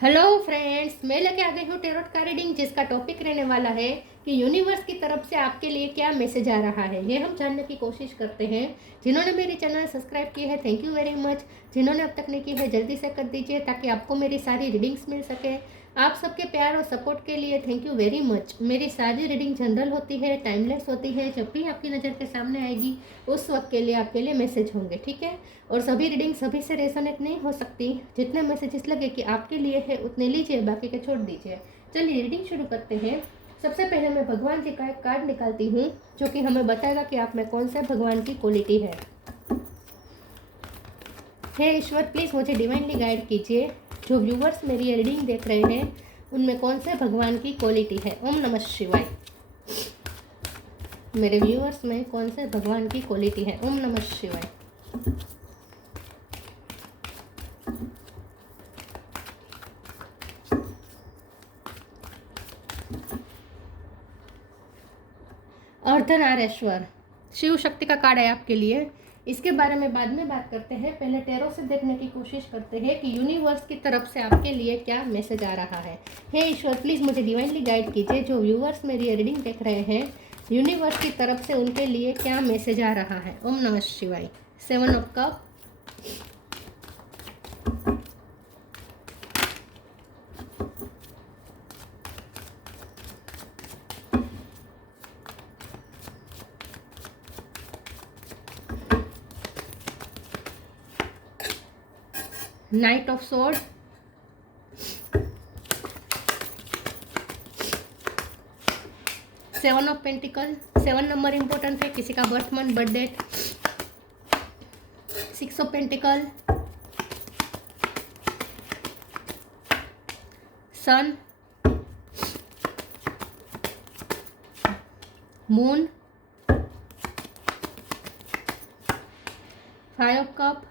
Hello friends, मैं लेके आ गई हूँ टेरोट का रीडिंग, जिसका टॉपिक रहने वाला है कि यूनिवर्स की तरफ से आपके लिए क्या मैसेज आ रहा है। ये हम जानने की कोशिश करते हैं। जिन्होंने मेरे चैनल सब्सक्राइब किए हैं, थैंक यू वेरी मच। जिन्होंने अब तक नहीं की है, जल्दी से कर दीजिए ताकि आपको मेरी सारी रीडिंग्स मिल सके। आप सबके प्यार और सपोर्ट के लिए थैंक यू वेरी मच। मेरी सारी रीडिंग जनरल होती है, टाइमलेस होती है। जब भी आपकी नज़र के सामने आएगी उस वक्त के लिए आपके लिए मैसेज होंगे, ठीक है। और सभी रीडिंग सभी से रेजोनेट नहीं हो सकती। जितने मैसेजेस लगे कि आपके लिए है उतने लीजिए, बाकी के छोड़ दीजिए। चलिए रीडिंग शुरू करते हैं। सबसे पहले मैं भगवान जी का एक कार्ड निकालती हूँ जो कि हमें बताएगा कि आप में कौन सा भगवान की क्वालिटी है। हे ईश्वर, प्लीज़ मुझे डिवाइनली गाइड कीजिए। जो व्यूवर्स मेरी ये रीडिंग देख रहे हैं उनमें कौन से भगवान की क्वालिटी है। ओम नमः शिवाय। मेरे व्यूवर्स में कौन से भगवान की क्वालिटी है। ओम नमः शिवाय। अर्धनारेश्वर शिव शक्ति का कार्ड है आपके लिए। इसके बारे में बाद में बात करते हैं। पहले टैरो से देखने की कोशिश करते हैं कि यूनिवर्स की तरफ से आपके लिए क्या मैसेज आ रहा है। हे ईश्वर, प्लीज़ मुझे डिवाइनली गाइड कीजिए। जो व्यूवर्स मेरी रीडिंग देख रहे हैं, यूनिवर्स की तरफ से उनके लिए क्या मैसेज आ रहा है। ओम नमः शिवाय। 7 of cup, knight of sword, 7 of pentacle. 7 number important है, किसी का birth month, birth date. 6 of pentacle, sun, moon, 5 of cup,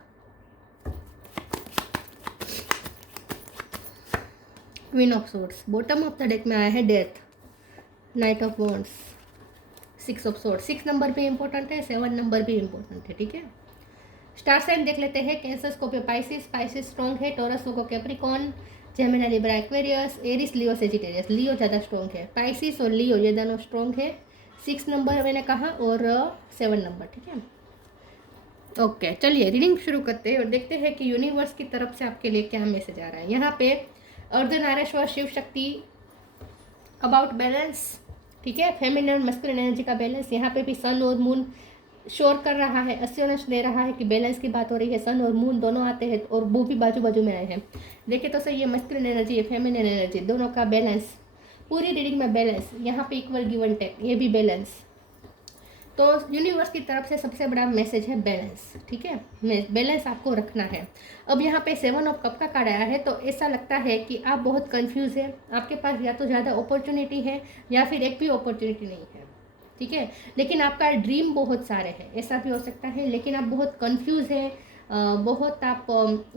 queen of swords. Bottom of the deck में आया है death, knight of wands, 6 of sword. 6 number भी important है, 7 number भी important है, ठीक है। स्टार साइन देख लेते हैं। Cancer, Scorpio, Pisces. Pisces strong है। Taurus, Virgo, Capricorn, Gemini, Libra, Aquarius, Aries, Leo, Sagittarius. Leo ज़्यादा स्ट्रॉन्ग है। पाइसिस और लियो ये दोनों स्ट्रॉन्ग है। 6 नंबर मैंने कहा और 7 नंबर, ठीक है। ओके, चलिए रीडिंग शुरू करते हैं और देखते हैं कि यूनिवर्स की तरफ से आपके लिए क्या मैसेज आ रहा है। यहाँ पे अर्धनारेश्वर शिव शक्ति अबाउट बैलेंस, ठीक है। फेमिनिन और मस्कुलिन एनर्जी का बैलेंस। यहाँ पे भी सन और मून शोर कर रहा है, अस्योरेंस दे रहा है कि बैलेंस की बात हो रही है। सन और मून दोनों आते हैं और वो भी बाजू बाजू में आए हैं। देखिए तो सही, ये मस्कुलिन एनर्जी, ये फेमिनिन एनर्जी, दोनों का बैलेंस। पूरी रीडिंग में बैलेंस। यहाँ पे इक्वल गिव एंड टेक, ये भी बैलेंस। तो यूनिवर्स की तरफ से सबसे बड़ा मैसेज है बैलेंस, ठीक है। बैलेंस आपको रखना है। अब यहाँ पे 7 ऑफ कप का कार्ड आया है, तो ऐसा लगता है कि आप बहुत कंफ्यूज है। आपके पास या तो ज़्यादा अपॉर्चुनिटी है या फिर एक भी अपॉर्चुनिटी नहीं है, ठीक है। लेकिन आपका ड्रीम बहुत सारे हैं, ऐसा भी हो सकता है। लेकिन आप बहुत कंफ्यूज है, बहुत आप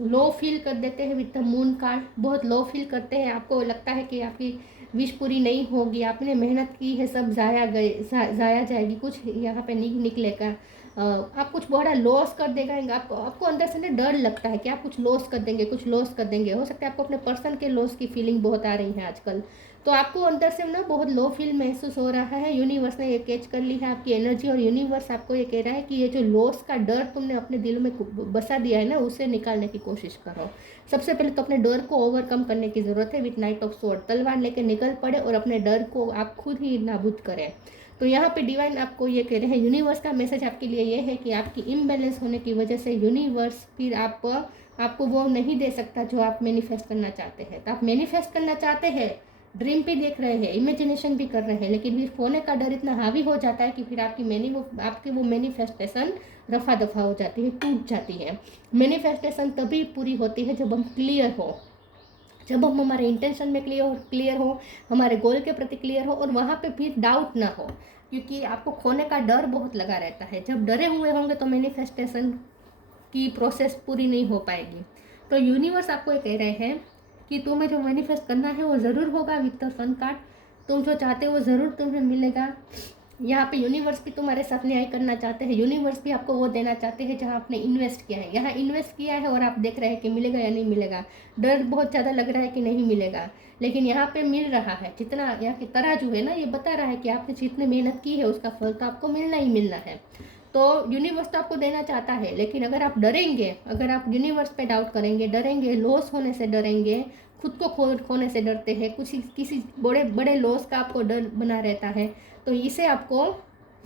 लो फील कर देते हैं विद द मून कार्ड। बहुत लो फील करते हैं, आपको लगता है कि आपकी विश पूरी नहीं होगी, आपने मेहनत की है सब जाया जाया जाएगी, कुछ यहाँ पे नहीं निकलेगा। आप कुछ बड़ा लॉस कर देगा। आपको अंदर से ना डर लगता है कि आप कुछ लॉस कर देंगे, कुछ लॉस कर देंगे। हो सकता है आपको अपने पर्सन के लॉस की फीलिंग बहुत आ रही है आजकल। तो आपको अंदर से ना बहुत लो फील महसूस हो रहा है। यूनिवर्स ने ये कैच कर ली है आपकी एनर्जी, और यूनिवर्स आपको ये कह रहा है कि ये जो लॉस का डर तुमने अपने दिल में बसा दिया है ना, उसे निकालने की कोशिश करो। सबसे पहले तो अपने डर को ओवरकम करने की ज़रूरत है। विथ नाइट ऑफ स्वॉर्ड, तलवार लेके निकल पड़े और अपने डर को आप खुद ही नाबूद करें। तो यहाँ पे डिवाइन आपको ये कह रहे हैं, यूनिवर्स का मैसेज आपके लिए ये है कि आपकी इम्बैलेंस होने की वजह से यूनिवर्स फिर आपको वो नहीं दे सकता जो आप मैनिफेस्ट करना चाहते हैं। तो आप मैनिफेस्ट करना चाहते हैं, ड्रीम भी देख रहे हैं, इमेजिनेशन भी कर रहे हैं, लेकिन फिर होने का डर इतना हावी हो जाता है कि फिर आपकी वो मैनिफेस्टेशन रफा दफा हो जाती है, टूट जाती है। मैनिफेस्टेशन तभी पूरी होती है जब हम क्लियर हो, जब हम हमारे इंटेंशन में क्लियर हो, हमारे गोल के प्रति क्लियर हो, और वहाँ पे फिर डाउट ना हो। क्योंकि आपको खोने का डर बहुत लगा रहता है। जब डरे हुए होंगे तो मैनिफेस्टेशन की प्रोसेस पूरी नहीं हो पाएगी। तो यूनिवर्स आपको ये कह रहे हैं कि तुम्हें जो मैनिफेस्ट करना है वो ज़रूर होगा विद द सन कार्ड। तुम जो चाहते हो वो ज़रूर तुम्हें मिलेगा। यहाँ पे यूनिवर्स भी तुम्हारे साथ न्याय करना चाहते हैं, यूनिवर्स भी आपको वो देना चाहते हैं जहाँ आपने इन्वेस्ट किया है। यहाँ इन्वेस्ट किया है और आप देख रहे हैं कि मिलेगा या नहीं मिलेगा, डर बहुत ज़्यादा लग रहा है कि नहीं मिलेगा, लेकिन यहाँ पे मिल रहा है। जितना यहाँ की तराजू है ना, ये बता रहा है कि आपने जितनी मेहनत की है उसका फल तो आपको मिलना ही मिलना है। तो यूनिवर्स तो आपको देना चाहता है, लेकिन अगर आप डरेंगे, अगर आप यूनिवर्स पे डाउट करेंगे, डरेंगे, लॉस होने से डरेंगे, खुद को खोने से डरते हैं, कुछ किसी बड़े बड़े लॉस का आपको डर बना रहता है, तो इसे आपको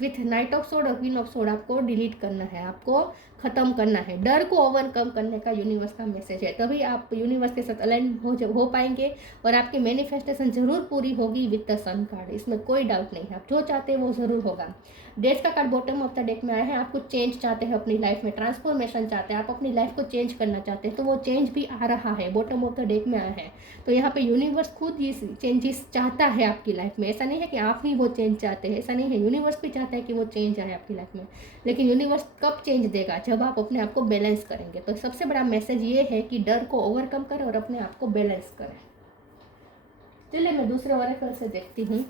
विथ नाइट ऑफ सोड और क्वीन ऑफ सोड आपको डिलीट करना है, आपको ख़त्म करना है। डर को ओवरकम करने का यूनिवर्स का मैसेज है, तभी आप यूनिवर्स के साथ अलाइन हो पाएंगे और आपकी मैनिफेस्टेशन जरूर पूरी होगी विद द सन कार्ड। इसमें कोई डाउट नहीं है, आप जो चाहते हैं वो ज़रूर होगा। डेथ का card bottom of the deck में आया है। आप कुछ चेंज चाहते हैं अपनी लाइफ में, ट्रांसफॉर्मेशन चाहते हैं, आप अपनी लाइफ को चेंज करना चाहते हैं, तो वो चेंज भी आ रहा है, बॉटम ऑफ द डेक में आया है। तो यहाँ पे यूनिवर्स खुद ये चेंजेस चाहता है आपकी लाइफ में। ऐसा नहीं है कि आप ही वो चेंज चाहते हैं, ऐसा नहीं है, यूनिवर्स भी चाहता है कि वो चेंज आए आपकी लाइफ में। लेकिन यूनिवर्स कब चेंज देगा? जब आप अपने आप को बैलेंस करेंगे। तो सबसे बड़ा मैसेज ये है कि डर को ओवरकम करें और अपने आप को बैलेंस करें। चलिए मैं दूसरे ऑरेकल से देखती हूँ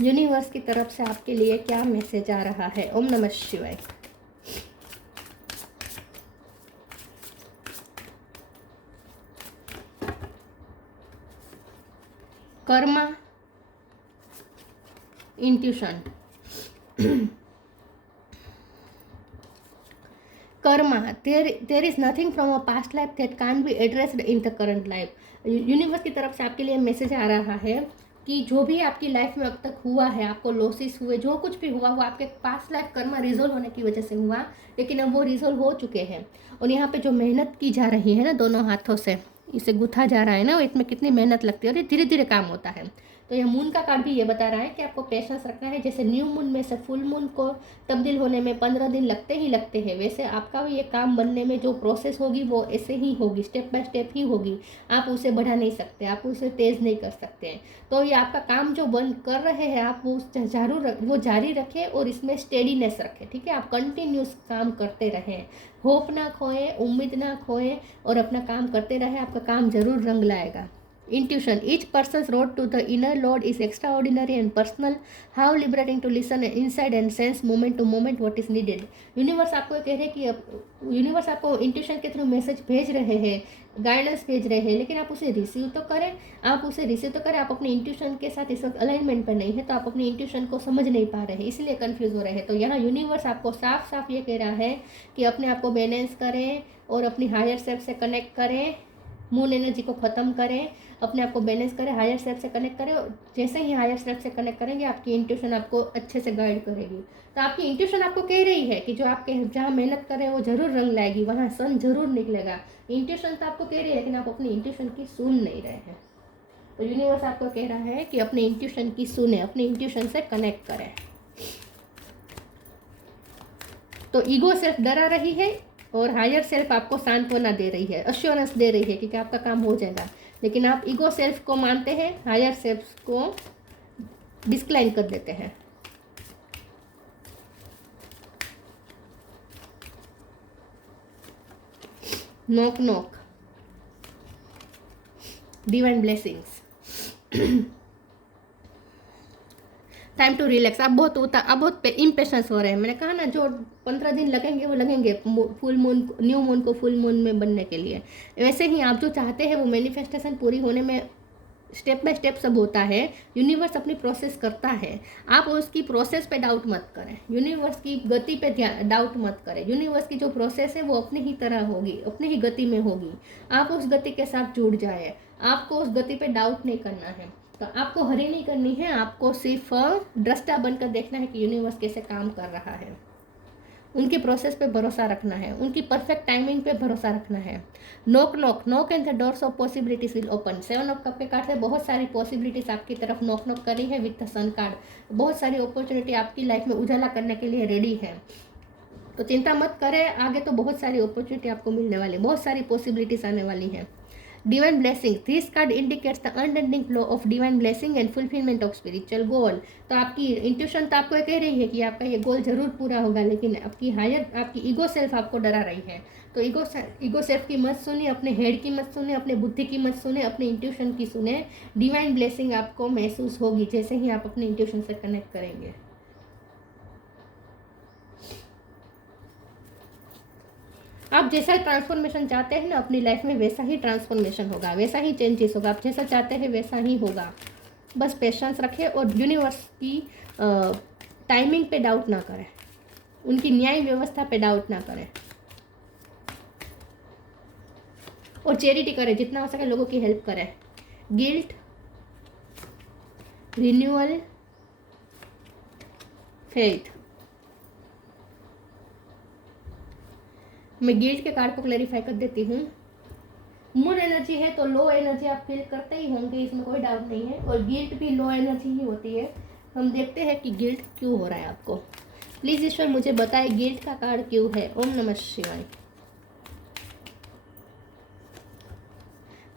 यूनिवर्स की तरफ से आपके लिए क्या मैसेज आ रहा है। ओम नमः शिवाय। Karma, intuition. Karma, there is nothing from a past life that can't be addressed in the current life. Universe की तरफ से आपके लिए मैसेज आ रहा है कि जो भी आपकी लाइफ में अब तक हुआ है, आपको लॉसेस हुए, जो कुछ भी हुआ वो आपके पास्ट लाइफ कर्मा रिजोल्व होने की वजह से हुआ, लेकिन अब वो रिजोल्व हो चुके हैं। और यहाँ पे जो मेहनत की जा रही है ना, दोनों हाथों से इसे गुथा जा रहा है ना, इसमें कितनी मेहनत लगती है और ये धीरे धीरे काम होता है। तो यह मून का कार्ड भी ये बता रहा है कि आपको पेशेंस रखना है। जैसे न्यू मून में से फुल मून को तब्दील होने में 15 दिन लगते ही लगते हैं, वैसे आपका भी ये काम बनने में जो प्रोसेस होगी वो ऐसे ही होगी, स्टेप बाय स्टेप ही होगी। आप उसे बढ़ा नहीं सकते, आप उसे तेज़ नहीं कर सकते हैं। तो ये आपका काम जो बंद कर रहे हैं, आप वो जारी रखें और इसमें स्टेडीनेस रखें, ठीक है। आप कंटिन्यूस काम करते रहें, होप ना खोएं, उम्मीद ना खोएं और अपना काम करते रहें, आपका काम जरूर रंग लाएगा। Intuition. Each person's road to the inner Lord is extraordinary and personal. How liberating to listen inside and sense moment to moment what is needed. Universe आपको कह रहे हैं कि यूनिवर्स आपको इंट्यूशन के थ्रू मैसेज भेज रहे हैं, गाइडेंस भेज रहे हैं, लेकिन आप उसे रिसीव तो करें, आप अपने इंट्यूशन के साथ इस वक्त अलाइनमेंट पर नहीं है, तो आप अपनी इंट्यूशन को समझ नहीं पा रहे हैं, इसलिए कंफ्यूज हो रहे हैं। तो यहाँ यूनिवर्स आपको साफ साफ ये कह रहा है कि अपने आप को बैलेंस करें और अपनी हायर सेल्फ से कनेक्ट करें, मून एनर्जी को ख़त्म करें, अपने आप को बैलेंस करें, हायर सेल्फ से कनेक्ट करें। और जैसे ही हायर सेल्फ से कनेक्ट करेंगे, आपकी इंट्यूशन आपको अच्छे से गाइड करेगी। तो आपकी इंट्यूशन आपको कह रही है कि जो आपके जहाँ मेहनत कर रहे हैं वो ज़रूर रंग लाएगी, वहाँ सन जरूर निकलेगा। इंट्यूशन तो आपको कह रही है, लेकिन आप अपनी इंट्यूशन की सुन नहीं रहे हैं। तो यूनिवर्स आपको कह रहा है कि अपने इंट्यूशन की सुने, अपने इंट्यूशन से कनेक्ट करें। तो ईगो सेल्फ डरा रही है और हायर सेल्फ आपको सांत्वना दे रही है, अश्योरेंस दे रही है कि आपका काम हो जाएगा, लेकिन आप ईगो सेल्फ को मानते हैं, हायर सेल्फ को डिस्क्लाइन कर देते हैं। Knock knock, divine blessings, time to relax. आप बहुत इम्पेशंस हो रहे हैं। मैंने कहा ना, जो 15 दिन लगेंगे वो लगेंगे फुल मून, न्यू मून को फुल मून में बनने के लिए। वैसे ही आप जो चाहते हैं वो मैनिफेस्टेशन पूरी होने में स्टेप बाय स्टेप सब होता है। यूनिवर्स अपनी प्रोसेस करता है, आप उसकी प्रोसेस पे डाउट मत करें, यूनिवर्स की गति पे डाउट मत करें। यूनिवर्स की जो प्रोसेस है वो अपनी ही तरह होगी, अपनी ही गति में होगी। आप उस गति के साथ जुड़ जाए, आपको उस गति पे डाउट नहीं करना है। तो आपको हरी नहीं करनी है, आपको सिर्फ दृष्टा बनकर देखना है कि यूनिवर्स कैसे काम कर रहा है। उनकी प्रोसेस पे भरोसा रखना है, उनकी परफेक्ट टाइमिंग पे भरोसा रखना है। Knock knock knock and the doors of possibilities will open. 7 of cup के कार्ड से बहुत सारी पॉसिबिलिटीज आपकी तरफ नॉक नॉक कर रही है विद द सन कार्ड। बहुत सारी अपॉर्चुनिटी आपकी लाइफ में उजाला करने के लिए रेडी है। तो चिंता मत करें, आगे तो बहुत सारी अपॉर्चुनिटी आपको मिलने वाली, बहुत सारी पॉसिबिलिटीज आने वाली है। Divine blessing, this card indicates the unending flow of divine blessing and fulfilment of spiritual goal. तो आपकी इंट्यूशन तो आपको कह रही है कि आपका ये गोल जरूर पूरा होगा, लेकिन आपकी ईगो सेल्फ आपको डरा रही है। तो ईगो सेल्फ की मत सुनिए, अपने हेड की मत सुनिए, अपने बुद्धि की मत सुनिए, अपने इंट्यूशन की सुने। डिवाइन ब्लेसिंग आपको महसूस होगी जैसे ही आप अपने इंट्यूशन से कनेक्ट करेंगे। आप जैसा ट्रांसफॉर्मेशन चाहते हैं ना अपनी लाइफ में, वैसा ही ट्रांसफॉर्मेशन होगा, वैसा ही चेंजेस होगा। आप जैसा चाहते हैं वैसा ही होगा। बस पेशेंस रखें और यूनिवर्स की टाइमिंग पे डाउट ना करें, उनकी न्याय व्यवस्था पे डाउट ना करें, और चैरिटी करें, जितना हो सके लोगों की हेल्प करें। Guilt, renewal, faith. मैं गिल्ट के कार्ड को क्लैरिफाई कर देती हूँ। मून एनर्जी है तो लो एनर्जी आप फील करते ही होंगे, इसमें कोई डाउट नहीं है, और गिल्ट भी लो एनर्जी ही होती है। हम देखते हैं कि गिल्ट क्यों हो रहा है आपको। प्लीज ईश्वर मुझे बताए गिल्ट का कार्ड क्यों है। ओम नमः शिवाय।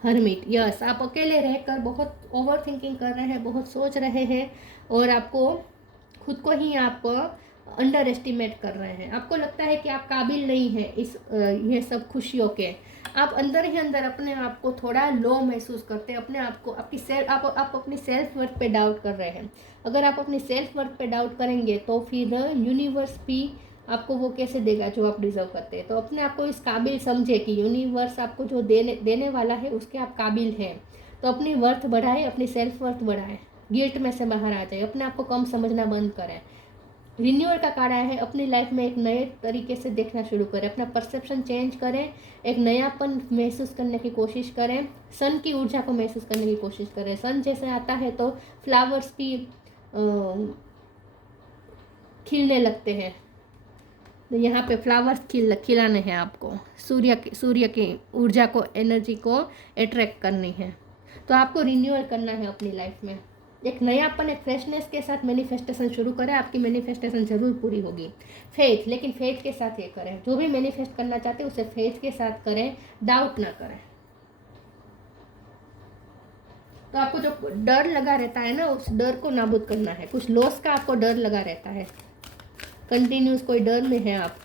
हरमिट, यस, आप अकेले रहकर बहुत ओवर थिंकिंग कर रहे हैं, बहुत सोच रहे हैं, और आपको खुद को ही आप अंडर एस्टिमेट कर रहे हैं। आपको लगता है कि आप काबिल नहीं हैं इस ये सब खुशियों के। आप अंदर ही अंदर अपने आप को थोड़ा लो महसूस करते हैं, अपने आप को, आप अपनी सेल्फ वर्थ पे डाउट कर रहे हैं। अगर आप अपनी सेल्फ वर्थ पे डाउट करेंगे तो फिर यूनिवर्स भी आपको वो कैसे देगा जो आप डिजर्व करते हैं। तो अपने आप को इस काबिल समझे कि यूनिवर्स आपको जो देने वाला है उसके आप काबिल हैं। तो अपनी वर्थ बढ़ाए, अपनी सेल्फ वर्थ बढ़ाए, गिल्ट में से बाहर आ जाए, अपने आप को कम समझना बंद करें। रिन्यूअल का कार्ड आया है, अपनी लाइफ में एक नए तरीके से देखना शुरू करें, अपना परसेप्शन चेंज करें, एक नयापन महसूस करने की कोशिश करें, सन की ऊर्जा को महसूस करने की कोशिश करें। सन जैसे आता है तो फ्लावर्स भी खिलने लगते हैं। तो यहाँ पे फ्लावर्स खिलाने हैं आपको, सूर्य की ऊर्जा को, एनर्जी को अट्रैक्ट करनी है। तो आपको रिन्यूअल करना है अपनी लाइफ में, एक नयापन, एक फ्रेशनेस के साथ मैनिफेस्टेशन शुरू करें। आपकी मैनिफेस्टेशन जरूर पूरी होगी। फेथ, लेकिन फेथ के साथ ये करें, जो भी मैनिफेस्ट करना चाहते हैं उसे फेथ के साथ करें, डाउट ना करें। तो आपको जो डर लगा रहता है ना, उस डर को नाबूद करना है। कुछ लॉस का आपको डर लगा रहता है, कंटिन्यूस कोई डर में है आप।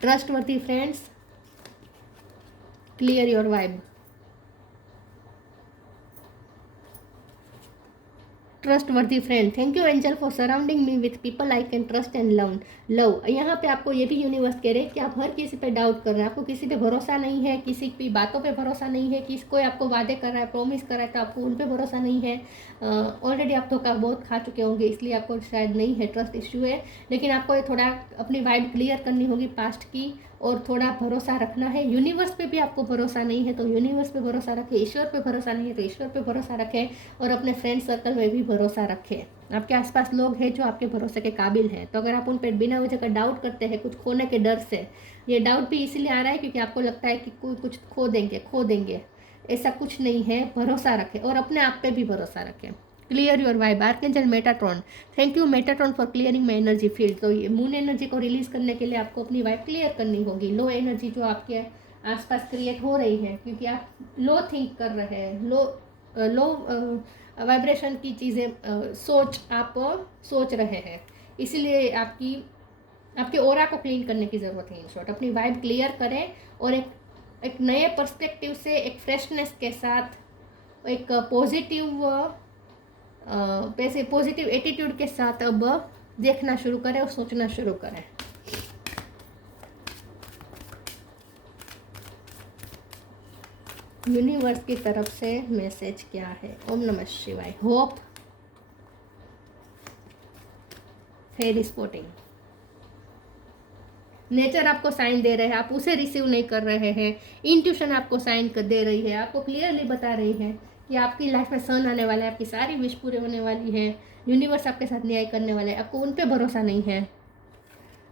Trustworthy friends, clear your vibe. Trustworthy friend, thank you angel for surrounding me with people I can trust and love. यहाँ पे आपको ये भी यूनिवर्स कह रहे हैं कि आप हर किसी पे डाउट कर रहे हैं, आपको किसी पे भरोसा नहीं है, किसी की बातों पे भरोसा नहीं है, किसी कोई आपको वादे कर रहा है, प्रॉमिस कर रहा है तो आपको उन पे भरोसा नहीं है। ऑलरेडी आप धोखा बहुत खा चुके होंगे, इसलिए आपको शायद नहीं है, ट्रस्ट इश्यू है। लेकिन आपको थोड़ा अपनी वाइब क्लियर करनी होगी पास्ट की, और थोड़ा भरोसा रखना है। यूनिवर्स पे भी आपको भरोसा नहीं है तो यूनिवर्स पे भरोसा रखें, ईश्वर पे भरोसा नहीं है तो ईश्वर पे भरोसा रखें, और अपने फ्रेंड सर्कल में भी भरोसा रखें। आपके आसपास लोग हैं जो आपके भरोसे के काबिल हैं। तो अगर आप उन पर बिना वजह का डाउट करते हैं, कुछ खोने के डर से, ये डाउट भी इसीलिए आ रहा है क्योंकि आपको लगता है कि कोई कुछ खो देंगे, ऐसा कुछ नहीं है। भरोसा रखें और अपने आप पे भी भरोसा रखें। Clear your vibe. Archangel Metatron, thank you Metatron for clearing my energy field. तो ये मून एनर्जी को रिलीज करने के लिए आपको अपनी वाइब क्लियर करनी होगी। लो एनर्जी जो आपके आसपास क्रिएट हो रही है क्योंकि आप लो थिंक कर रहे हैं, लो वाइब्रेशन की चीज़ें आप सोच रहे हैं, इसलिए आपके ऑरा को क्लीन करने की ज़रूरत है। इन शॉर्ट, अपनी वाइब क्लियर करें और एक नए पर्सपेक्टिव से, एक फ्रेशनेस के साथ, एक पॉजिटिव एटीट्यूड के साथ अब देखना शुरू करें और सोचना शुरू करें। यूनिवर्स की तरफ से मैसेज क्या है। ओम नमः शिवाय। होप, फेरी स्पॉटिंग। नेचर आपको साइन दे रहे हैं, आप उसे रिसीव नहीं कर रहे हैं। इंट्यूशन आपको साइन दे रही है, आपको क्लियरली बता रही है कि आपकी लाइफ में सन आने वाला है, आपकी सारी विश पूरे होने वाली है, यूनिवर्स आपके साथ न्याय करने वाला है। आपको उन पे भरोसा नहीं है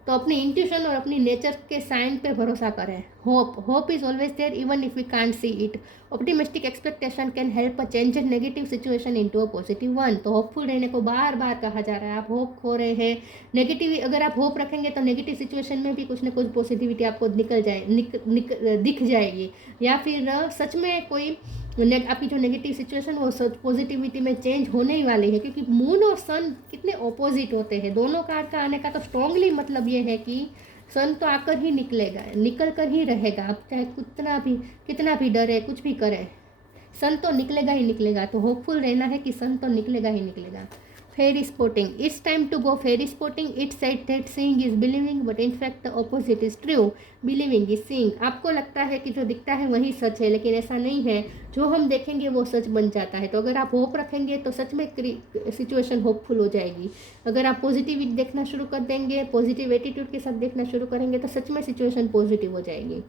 तो अपनी इंट्यूशन और अपनी नेचर के साइन पे भरोसा करें। Hope is always there even if we can't see it. Optimistic expectation can help a change a negative situation into a positive one. तो होपफुल रहने को बार बार कहा जा रहा है। आप होप खो रहे हैं, नेगेटिव, अगर आप होप रखेंगे तो नेगेटिव सिचुएशन में भी कुछ ना कुछ पॉजिटिविटी आपको दिख जाएगी, या फिर सच में कोई आपकी जो नेगेटिव सिचुएशन वो पॉजिटिविटी में चेंज होने ही वाली है, क्योंकि मून और सन कितने ऑपोजिट होते हैं। दोनों कार्ड का आने का तो स्ट्रांगली मतलब ये है कि सन तो आकर ही निकलेगा, निकल कर ही रहेगा। आप चाहे कितना भी डरे, कुछ भी करें, सन तो निकलेगा ही निकलेगा। तो होपफुल रहना है कि सन तो निकलेगा ही निकलेगा। Fairy spotting, it's time to go fairy spotting, it's said that seeing is believing but in fact the opposite is true, believing is seeing. आपको लगता है कि जो दिखता है वही सच है, लेकिन ऐसा नहीं है। जो हम देखेंगे वो सच बन जाता है। तो अगर आप होप रखेंगे तो सच में सिचुएशन होपफुल हो जाएगी। अगर आप पॉजिटिव देखना शुरू कर देंगे, पॉजिटिव एटीट्यूड के साथ देखना शुरू करेंगे, तो सच में सिचुएशन पॉजिटिव हो जाएगी।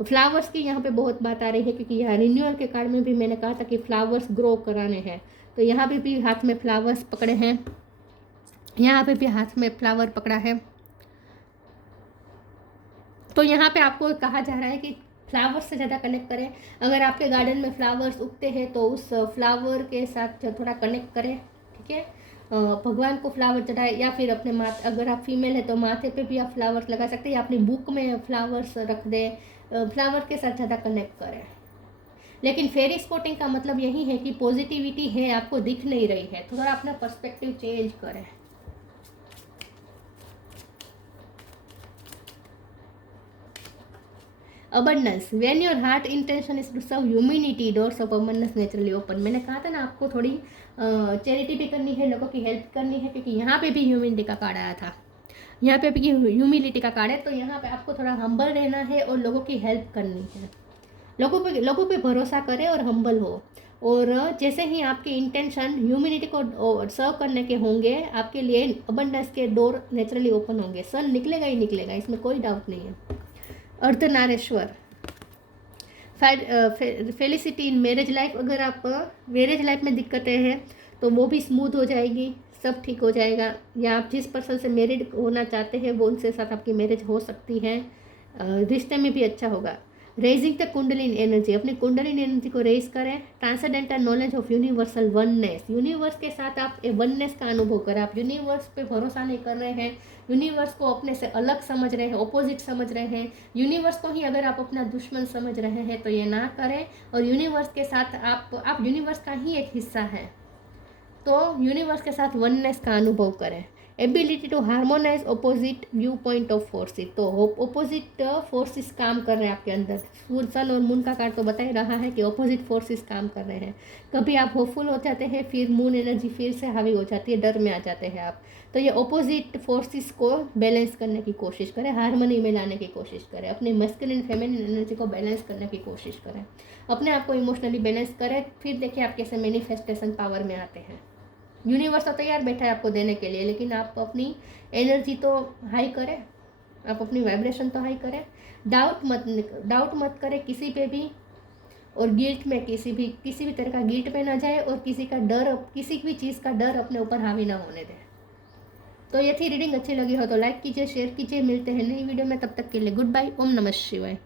फ्लावर्स की यहाँ पे बहुत बात आ रही है, क्योंकि यहाँ रिन्यूअल के कार्ड में भी मैंने कहा था कि फ्लावर्स ग्रो कराने हैं। तो यहाँ पे भी हाथ में फ्लावर्स पकड़े हैं, यहाँ पे भी हाथ में फ्लावर पकड़ा है। तो यहाँ पे आपको कहा जा रहा है कि फ्लावर्स से ज़्यादा कनेक्ट करें। अगर आपके गार्डन में फ्लावर्स उगते हैं तो उस फ्लावर के साथ थोड़ा कनेक्ट करें, ठीक है। भगवान को फ्लावर चढ़ाए, या फिर अपने माथे, अगर आप फीमेल है तो माथे पे भी आप फ्लावर्स लगा सकते हैं, या अपनी बुक में फ्लावर्स रख दें। फ्लावर के साथ ज़्यादा कनेक्ट करें। लेकिन फेरी स्पॉटिंग का मतलब यही है कि पॉजिटिविटी है, आपको दिख नहीं रही है, थोड़ा अपना पर्सपेक्टिव चेंज करें। Abundance, when your heart intention is to serve humanity, doors of abundance naturally open. मैंने कहा था ना आपको थोड़ी चैरिटी भी करनी है, लोगों की हेल्प करनी है, क्योंकि यहाँ पे भी ह्यूमैनिटी का कार्ड आया था, यहाँ पे भी ह्यूमिलिटी का कार्ड है। तो यहाँ पे आपको थोड़ा हम्बल रहना है और लोगों की हेल्प करनी है। लोगों पे भरोसा करें और हम्बल हो। और जैसे ही आपके इंटेंशन ह्यूमैनिटी को सर्व करने के होंगे, आपके लिए अबंडेंस के डोर नेचुरली ओपन होंगे। सन निकलेगा ही निकलेगा, इसमें कोई डाउट नहीं है। Ardhanarishvara, felicity in marriage life. अगर आप मैरिज लाइफ में दिक्कतें हैं तो वो भी स्मूथ हो जाएगी, सब ठीक हो जाएगा। या आप जिस पर्सन से मैरिड होना चाहते हैं वो उनसे साथ आपकी मैरिज हो सकती है, रिश्ते में भी अच्छा होगा। रेजिंग द कुंडलिनी एनर्जी, अपनी कुंडलिनी एनर्जी को रेज करें। Transcendental knowledge of universal oneness, universe के साथ आप वननेस का अनुभव करें। आप यूनिवर्स पे भरोसा नहीं कर रहे हैं, यूनिवर्स को अपने से अलग समझ रहे हैं, ऑपोजिट समझ रहे हैं, यूनिवर्स को ही अगर आप अपना दुश्मन समझ रहे हैं तो ये ना करें। और यूनिवर्स के साथ आप यूनिवर्स का ही एक हिस्सा है, तो यूनिवर्स के साथ वननेस का अनुभव करें। Ability to harmonize opposite view point of forces, तो ऑपोजिट फोर्सेस काम कर रहे हैं आपके अंदर। सन और मून का कार्ड तो बता ही रहा है कि ऑपोजिट फोर्सेस काम कर रहे हैं। कभी आप होपफुल हो जाते हैं, फिर मून एनर्जी फिर से हावी हो जाती है, डर में आ जाते हैं आप। तो ये ऑपोजिट फोर्सेस को बैलेंस करने की कोशिश करें, हार्मनी में लाने की कोशिश करें, अपने मस्कुलिन फेमिनिन एनर्जी को बैलेंस करने की कोशिश करें, अपने आप को इमोशनली बैलेंस करें। फिर देखिए आप कैसे मैनिफेस्टेशन पावर में आते हैं। यूनिवर्स तो तैयार बैठा है आपको देने के लिए, लेकिन आप अपनी एनर्जी तो हाई करें, आप अपनी वाइब्रेशन तो हाई करें। डाउट मत करें किसी पे भी, और गिल्ट में किसी भी तरह का गिल्ट में ना जाए, और किसी भी चीज़ का डर अपने ऊपर हावी ना होने दें। तो ये थी रीडिंग। अच्छी लगी हो तो लाइक कीजिए, शेयर कीजिए। मिलते हैं नई वीडियो में, तब तक के लिए गुड बाय। ओम नमः शिवाय।